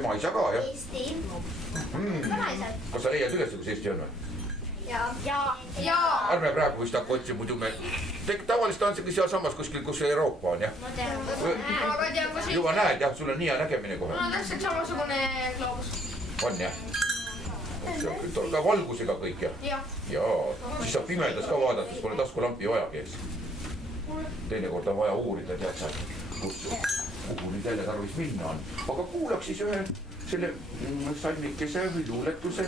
ema isa ka, jah? Eesti. Kas sa leiad üles, kus Eesti on või? Jaa. Ärme praegu vist hakka otsi, muidu me... Tavaliselt on see seal samas kuskil, kus Euroopa on, jah? Ma tean. Juba näed, jah, sul on nii hea nägemine kohe. Mul on täpselt samasugune gloobus. On, jah? Ka valgusega kõik, jah? Jaa. Siis saab pimedas ka vaadata, siis pole taskulampi vajagi, eks? Teinekord on vaja uurida, tead sa, kuhu nüüd jälle tarvis minna on. Aga kuulaks siis ühe selle salmikese või luuletuse.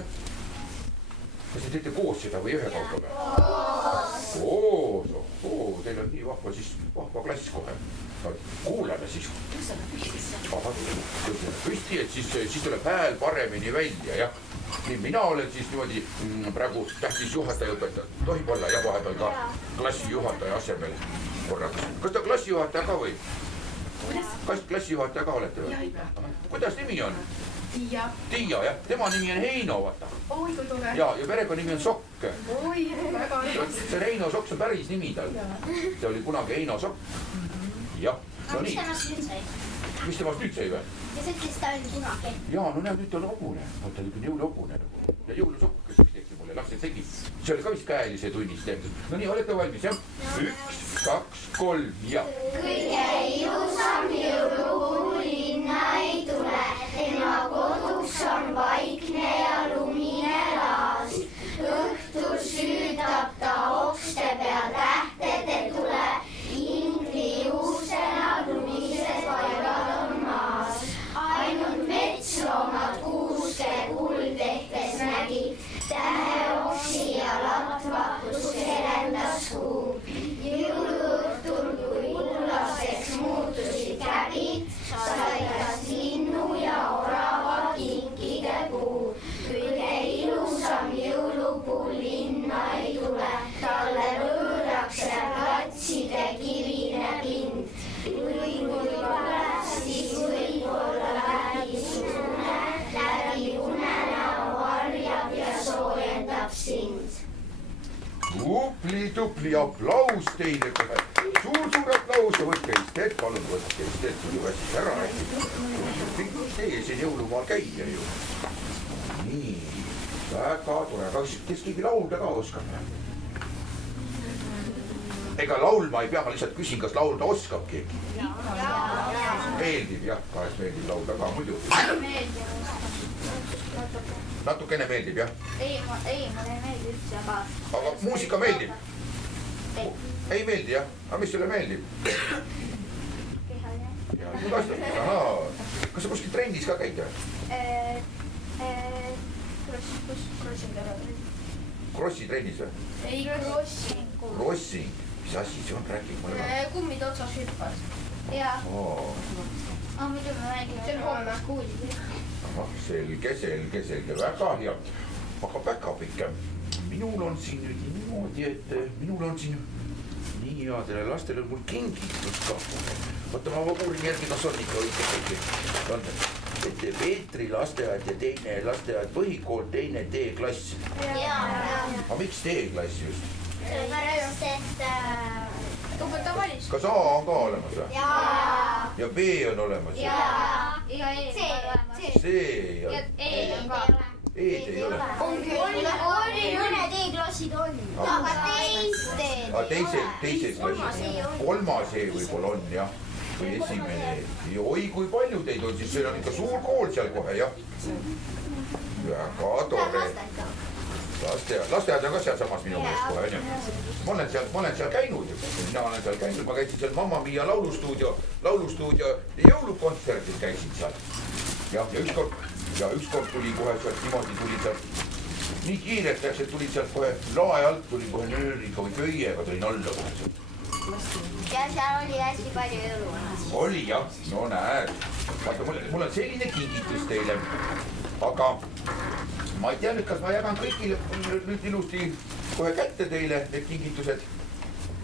Kas te teete koos seda või ühe kaupa või? Koos, teil on nii vahva, siis vahva klass kohe. Kuulame siis. Püsti, et siis tuleb hääl paremini välja, jah. Nii mina olen siis niimoodi praegu tähtis juhataja õpetaja. Tohib olla, jah, vahepeal ka klassijuhataja asemel korraks. Kas ta klassijuhataja ka või? Kas klassijuhataja ka olete või? Kuidas nimi on? Tiia, jah. Tema nimi on Heino, vaata. Oi, kui tore. Ja perekonna nimi on Sokk. Oi, väga hea. See Heino Sokk, see on päris nimi tal. See oli kunagi Heino Sokk. Jah, no nii. Mis temast nüüd sai? Mis temast nüüd sai või? Ja see ütles ta oli kunagi. Jaa, no näed, nüüd ta on hobune. Vaata, nüüd on jõuluhobune. Ja jõulusokk, kes tehti mulle, lapsed tegi. See oli ka vist käelise tunnis tehtud. No nii, olete valmis, jah? 1, 2, 3 ja... Kõige ilusam jõulupuu linna ei tule. Tema koduks on vaikne ja lumine laas. Õhtul süüdab ta okste peal tähtede tule. Ingli juusena lumised vaevad on maas. Ainult metsloomad kuuske kuldehtes nägid. Täheoksi ja latva, kus kelendas kuu. Jõuluõhtul, kui kullasteks muutusid käbid, sai kas linnu ja orava kinkide puu. Kõige ilusam jõulupuu linna ei tule, talle võõraks jääb platside kivine pind. Kui tuleb, siis võib-olla läbi unenäo varjab ja soojendab sind. Tupli aplaus teile kohe. Suur aplaus ja võtke istet, palun võtke istet, muidu väsis ära. Teie siin jõulumaal käia ju. Nii, väga tore. Kes keegi laulda ka oskab? Ega laulma ei pea, ma lihtsalt küsin, kas laulda oskab keegi? Meeldib, jah, kahest meeldib laulda ka muidu. Natukene meeldib, jah? Ei, mulle ei meeldi üldse, aga muusika meeldib? Ei meeldi, jah? Aga mis sulle meeldib? Kas sa kuskil trennis ka käid? Krossi trennis või? Ei, crossing. Crossing? Mis asi see on? Rääkig mulle ka. Kummid otsas hüppad. Jaa. Muidu me mängime. See on homme. Kuulid. Selge, väga hea. Aga väga pikk. Minul on siin nüüd niimoodi, et minul on siin nii headele lastele mul kingitus ka. Vaata, ma uurin järgi, kas on ikka õige. Et Peetri lasteaed ja teine lasteaed põhikool, teine D-klass. Aga miks D-klass just? Sellepärast, et õpetaja valis. Kas A on ka olemas või? Ja B on olemas? ja E. C ja E on ka. E-d ei ole. Oli mõned E-klassid on. Aga teises klassis. Kolmas E võib-olla on, jah. Või esimene E. Oi, kui palju teid on, siis see on ikka suur kool seal kohe, jah. Väga tore. Lasteaed on ka seal samas minu meelest kohe, on ju. Ma olen seal käinud, mina olen seal käinud, ma käisin seal Mamma Mia laulustuudio jõulukontserdil käisin seal. Ja ükskord tuli kohe sealt niimoodi, tuli sealt nii kiirelt läks, et tuli sealt kohe lae alt, tuli kohe nööriga või köiega, tulin alla kohe sealt. Ja seal oli hästi palju jõuluvanast. Oli jah, no näed. Vaata, mul on selline kingitus teile, aga ma ei tea nüüd, kas ma jagan kõigile nüüd ilusti kohe kätte teile need kingitused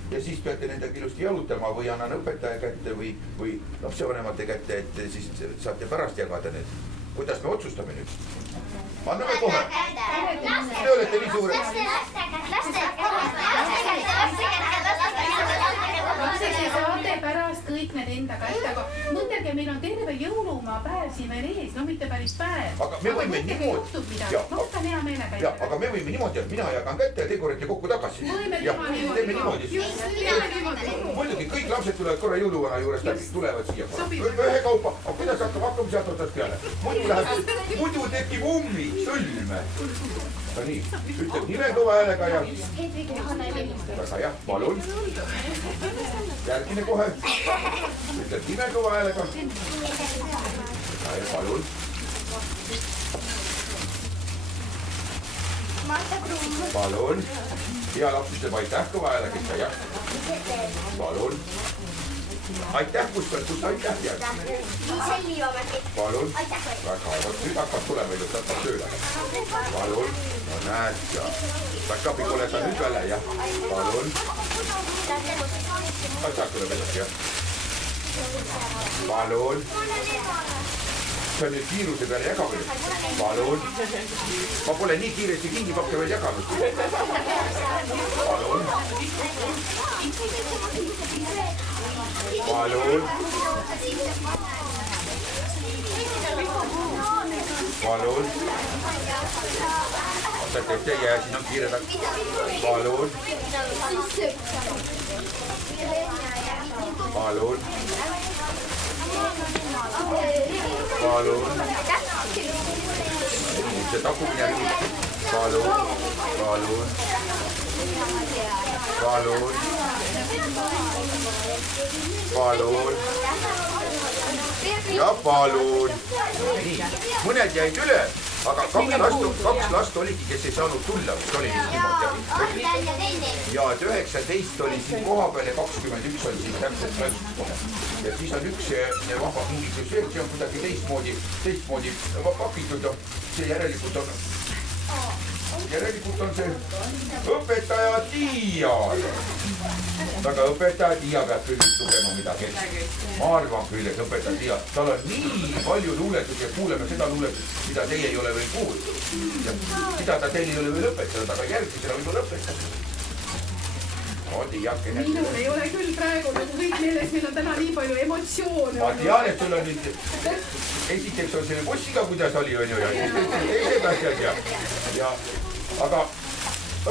ja siis peate nendega ilusti jalutama või annan õpetaja kätte või lapsevanemate kätte, et siis saate pärast jagada need. Kuidas me otsustame nüüd? Anname kohe. Te olete nii suure. Saate pärast kõik need enda käest, aga mõtelge, meil on terve jõulumaa päev siin veel ees, no mitte päris päev. Aga me võime niimoodi. No võtan hea meelega. Ja, aga me võime niimoodi, et mina jagan kätte ja tegurite kokku tagasi. Teeme niimoodi. Muidugi kõik lapsed tulevad korra jõuluvana juurest läbi, tulevad siia. Ühe kaupa, aga kuidas hakkame sealt otsast peale? Muidu tekib ummik, sõlme. Nii, ütleb nimekõva häälega ja... Väga jah, palun. Järgine kohe. Ütleb nimekõva häälega. Ja palun. Palun. Hea laps ütleb aitäh kõva häälega. Jah. Palun. Aitäh, kust aitäh jääb? Palun. Väga, nüüd hakkab tulema ilu, hakkab tööle. Palun. No näed ja. Väga pikule sa nüüd väle, jah. Palun. Aitäh tuleb edasi, jah. Palun. See on nüüd kiiruse peale jagamine. Palun. Ma pole nii kiiresti kingipakke veel jaganud. Palun. Palun. Palun. Oota, et ei jää, siin on kiiredad. Palun. Palun. Palun. See takumine riib. Palun. Palun. Palun. Palun. Ja palun. Nii, mõned jäid üle, aga kaks last oligi, kes ei saanud tulla, mis oli niimoodi. Ja 19 oli siin koha peal ja 21 oli siin täpselt klassis kohe. Ja siis on üks vahva kingitus veel, see on kuidagi teistmoodi pakitud ja see järelikult on see õpetaja Tiial. Aga õpetaja Tiia peab küll lugema midagi. Ma arvan küll, et õpetaja Tiia, tal on nii palju luuletusi ja kuuleme seda luuletust, mida teie ei ole veel kuulnud. Ja mida ta teil ei ole veel õpetanud, aga järgmisena võib-olla õpetada. Minul ei ole küll praegu nagu kõik meeles, meil on täna nii palju emotsioone. Ma tean, et sul on nüüd, esiteks on selle bussiga, kuidas oli, on ju, ja teised asjad ja, aga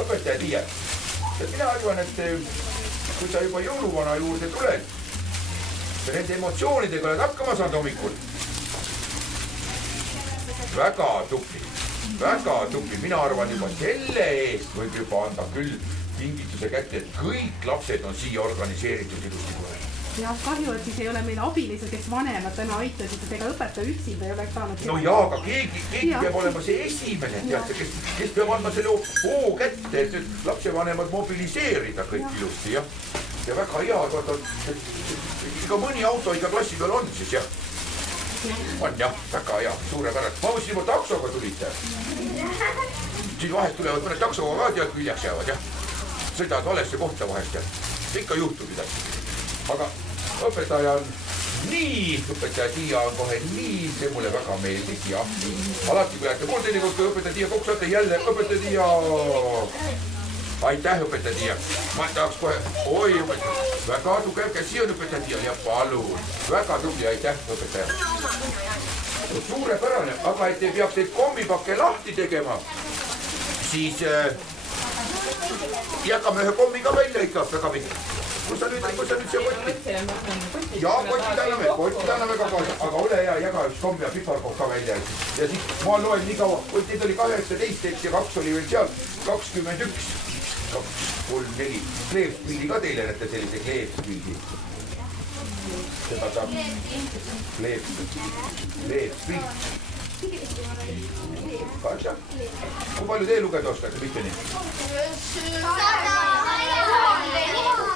õpetaja Tiia, mina arvan, et kui sa juba jõuluvana juurde tuled, sa nende emotsioonidega oled hakkama saanud hommikul. Väga tubli, mina arvan juba selle eest võib juba anda küll kingituse kätte, et kõik lapsed on siia organiseeritud ilusti kohe. Ja kahju, et siis ei ole meil abilised, kes vanemad täna aitasid, et ega õpetaja üksinda ei oleks saanud. No jaa, aga keegi peab olema see esimene, tead, kes peab andma selle hoo kätte, et nüüd lapsevanemad mobiliseerida kõik ilusti, jah. Ja väga hea, iga mõni auto iga klassi peal on siis, jah. On jah, väga hea, suurepärast. Ma mõtlesin juba taksoga tulite. Siis vahest tulevad mõned taksoga ka tead küljaks jäävad, jah. Sõidavad valesse kohta vahest ja ikka juhtub midagi. Aga õpetaja on nii, õpetaja Tiia on kohe nii, see mulle väga meeldis, jah. Alati kui lähete kool teinikord, kui õpetaja Tiia kokku saate, jälle õpetaja Tiia. Aitäh, õpetaja Tiia. Ma tahaks kohe, oi, väga tugev käsi on õpetaja Tiia ja palun. Väga tubli, aitäh, õpetaja. Suurepärane, aga et ei peaks neid kommipakke lahti tegema, siis jagame ühe kommi ka välja ikka väga pikk. Kus sa nüüd see kotti? Jaa, kotti anname ka kaasa, aga ole hea, jaga üks kommi ja piparkohk ka välja. Ja siis ma loen nii kaua, neid oli 18 ja 2 oli veel seal, 21, 2, 3, 4. Kleepspildi ka teile näete sellise kleepspildi. Seda saab kleepspild. Kaasa. Kui palju te lugeda oskate, mitte nii? 100.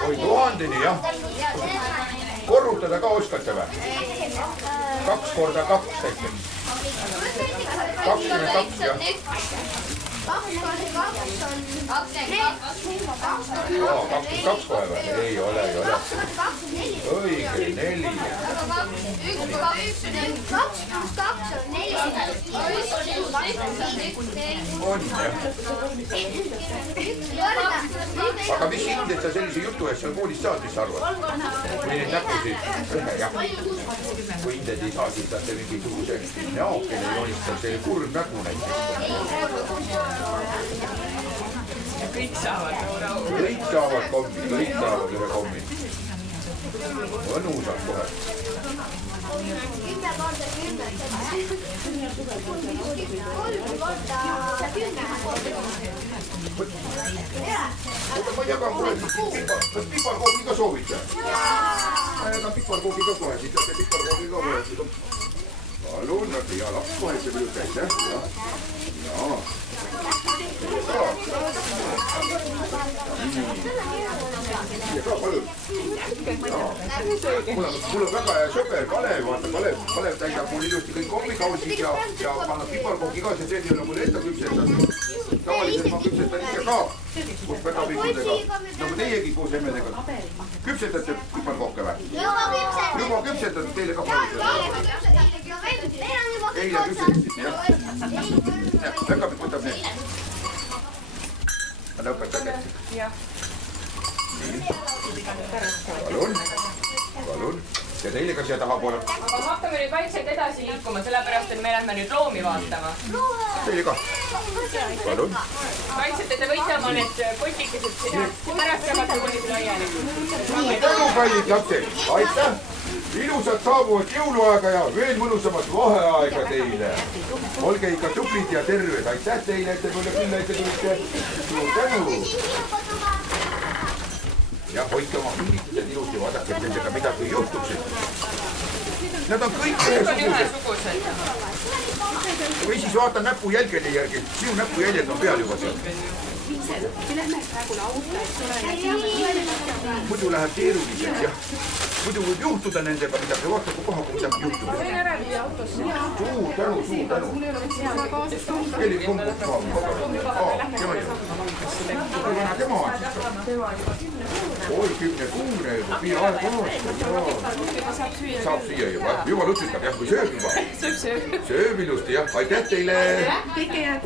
Oi, 1000-ni, jah. Korrutada ka oskate või? 2 korda 2 näiteks. 22, jah. 22 kohe või? Ei ole. Õige, 4. 1 + 2 on 4. On, jah. aga mis hindeid sa sellise jutu eest seal koolis saad, mis sa arvad? või neid näpusid? jah. kui hindeid ei saa, siis saate mingisuguse näokene joonistada, selline kurb nägu näiteks. kõik saavad kommi, kõik saavad ühe kommi. mõnusad kohe. 10 korda 10. oota, ma jagan kohe siis kas piparkoogi ka soovite? ma jagan piparkoogi ka kohe, siis saate piparkoogi ka kohe. palun, ja laps kohe see minut käis, jah? jaa. ja ka palun. mul on väga hea sõber Kalev, vaata Kalev täidab mul ilusti kõik kommikausid ja pannud piparkoogi ka, see ei ole mul enda küpsetatud. tavaliselt ma küpsetan ise ka koos päkapikkudega, nagu teiegi koos emmedega. küpsetate piparkooke või? juba küpsetatud, teile ka palun. eile küpsetasite, jah? päkapikk võtab need. ma lõpetan kätte. palun. ja teile ka siia tahapoole. aga hakkame nüüd vaikselt edasi liikuma, sellepärast et me lähme nüüd loomi vaatama. Teile ka. palun. vaikselt, et te võite oma need kotikesed sinna pärast jagada kuni laiali. tänu, kallid lapsed, aitäh. ilusat saabuvat jõuluaega ja veel mõnusamat vaheaega teile. olge ikka tublid ja terved, aitäh teile, et te mulle külla ette tulite. suur tänu. jah, hoidke oma kinnitused ilusti, vaadake, et nendega midagi ei juhtuks. Nad on kõik ühesugused. või siis vaata näpujälgede järgi, sinu näpujäljed on peal juba seal. me lähme praegu lauta, eks ole. muidu läheb keeruliseks, jah. muidu võib juhtuda nendega midagi, vaata kui koha peal midagi juhtub. suur tänu. kellegi kombub ka. tema on siis. oi, 10-kuune juba, peaaegu aasta. saab süüa juba lutsutab jah, või sööb juba. sööb ilusti jah, aitäh teile. kõike head.